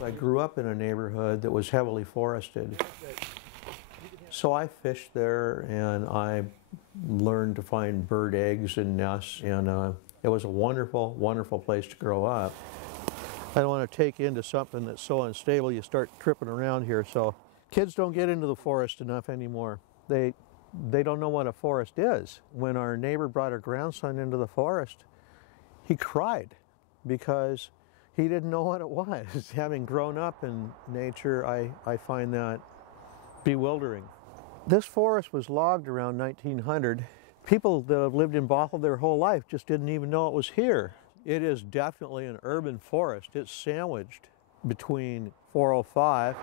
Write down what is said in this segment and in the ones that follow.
I grew up in a neighborhood that was heavily forested. So I fished there and I learned to find bird eggs and nests, and it was a wonderful, wonderful place to grow up. I don't want to take you into something that's so unstable you start tripping around here. So kids don't get into the forest enough anymore. They don't know what a forest is. When our neighbor brought her grandson into the forest, he cried because he didn't know what it was. Having grown up in nature, I find that bewildering. This forest was logged around 1900. People that have lived in Bothell their whole life just didn't even know it was here. It is definitely an urban forest. It's sandwiched between 405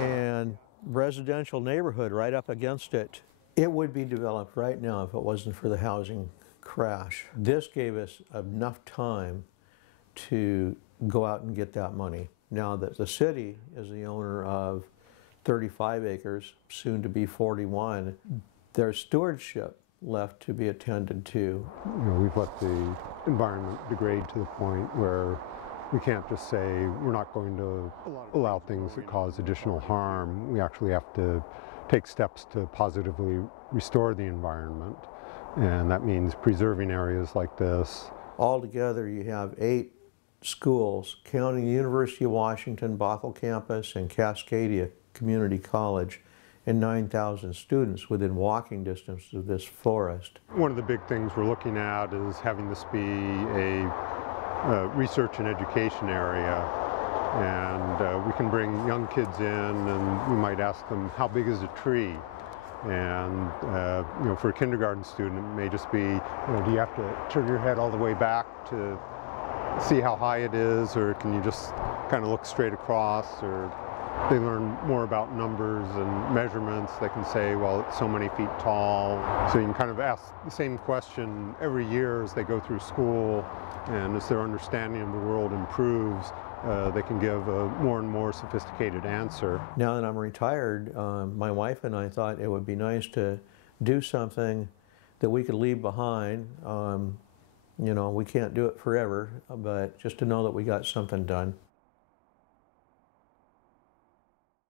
and residential neighborhood right up against it. It would be developed right now if it wasn't for the housing crash. This gave us enough time to go out and get that money. Now that the city is the owner of 35 acres, soon to be 41, there's stewardship left to be attended to. You know, we've let the environment degrade to the point where we can't just say we're not going to allow things that cause additional harm. We actually have to take steps to positively restore the environment, and that means preserving areas like this. Altogether, you have 8 schools, counting the University of Washington, Bothell campus, and Cascadia Community College, and 9,000 students within walking distance of this forest. One of the big things we're looking at is having this be a research and education area, and we can bring young kids in and we might ask them, how big is a tree? And you know, for a kindergarten student it may just be, you know, do you have to turn your head all the way back to see how high it is, or can you just kind of look straight across? Or they learn more about numbers and measurements. They can say, well, it's so many feet tall. So you can kind of ask the same question every year as they go through school, and as their understanding of the world improves, they can give a more and more sophisticated answer. Now that I'm retired, my wife and I thought it would be nice to do something that we could leave behind. You know, we can't do it forever, but just to know that we got something done.